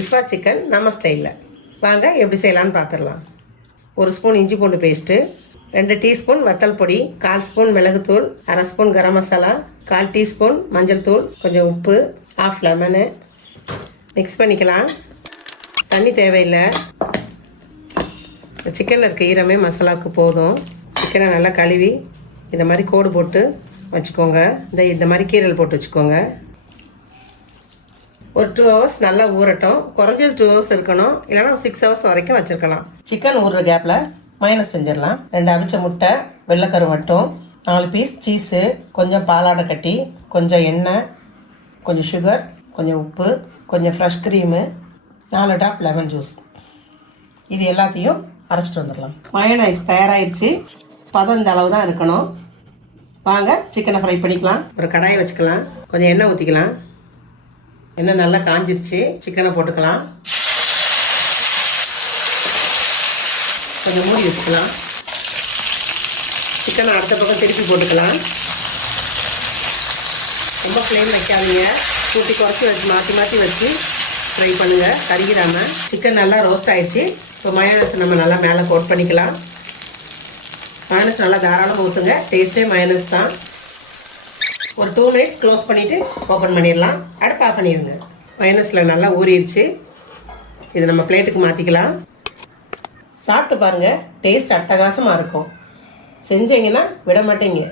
இஃபா chicken நம்ம ஸ்டைலில். வாங்க எப்படி செய்யலான்னு பார்த்துடலாம். 1 ஸ்பூன் இஞ்சி பூண்டு பேஸ்ட்டு, 2 டீஸ்பூன் வத்தல் பொடி, 1/4 ஸ்பூன் மிளகுத்தூள், 1/2 ஸ்பூன் கரம் மசாலா, 1/4 டீஸ்பூன் மஞ்சள் தூள், கொஞ்சம் உப்பு, 1/2 லெமனு. மிக்ஸ் பண்ணிக்கலாம். தண்ணி தேவையில்லை. சிக்கனில் இருக்க ஈரமே மசாலாவுக்கு போதும். சிக்கனை நல்லா கழுவி இந்த மாதிரி கோடு போட்டு வச்சுக்கோங்க. இந்த மாதிரி கீரல் போட்டு வச்சுக்கோங்க. ஒரு 2 ஹவர்ஸ் நல்லா ஊறட்டும். குறைஞ்சது 2 ஹவர்ஸ் இருக்கணும், இல்லைனா 6 ஹவர்ஸ் வரைக்கும் வச்சுருக்கலாம். சிக்கன் ஊறுற கேப்பில் மைனஸ் செஞ்சிடலாம். 2 அவிச்ச முட்டை, வெள்ளைக்கரு மட்டும், 4 பீஸ் சீஸு, கொஞ்சம் பாலாடை கட்டி, கொஞ்சம் எண்ணெய், கொஞ்சம் சுகர், கொஞ்சம் உப்பு, கொஞ்சம் fresh cream, 4 top lemon juice. இது எல்லாத்தையும் அரைச்சிட்டு வந்துடலாம். மயோனைஸ் தயாராகிடுச்சு. பதம் இந்த அளவு தான் இருக்கணும். வாங்க சிக்கனை ஃப்ரை பண்ணிக்கலாம். ஒரு கடாயை வச்சுக்கலாம். கொஞ்சம் எண்ணெய் ஊற்றிக்கலாம். எண்ணெய் நல்லா காஞ்சிருச்சு. சிக்கனை போட்டுக்கலாம். கொஞ்சம் மூடி வச்சுக்கலாம். சிக்கனை அடுத்த பக்கம் திருப்பி போட்டுக்கலாம். ரொம்ப ஃப்ளேம் வைக்காதீங்க. கூட்டி குறைச்சி வச்சு மாற்றி மாற்றி வச்சு ஃப்ரை பண்ணுங்கள், கருகிடாமல். சிக்கன் நல்லா ரோஸ்ட் ஆகிடுச்சு. இப்போ மயோனைஸ் நம்ம நல்லா மேலே கோட் பண்ணிக்கலாம். மயோனைஸ் நல்லா தாராளமாக ஊற்றுங்க. டேஸ்ட்டே மயோனைஸ் தான். ஒரு 2 மினிட்ஸ் க்ளோஸ் பண்ணிவிட்டு ஓப்பன் பண்ணிடலாம். அடுப்பு ஆஃப் பண்ணிடுங்க. மயோனைஸில் நல்லா ஊறிடுச்சு. இது நம்ம பிளேட்டுக்கு மாற்றிக்கலாம். சாப்பிட்டு பாருங்கள், டேஸ்ட் அட்டகாசமாக இருக்கும். செஞ்சீங்கன்னா விட மாட்டீங்க.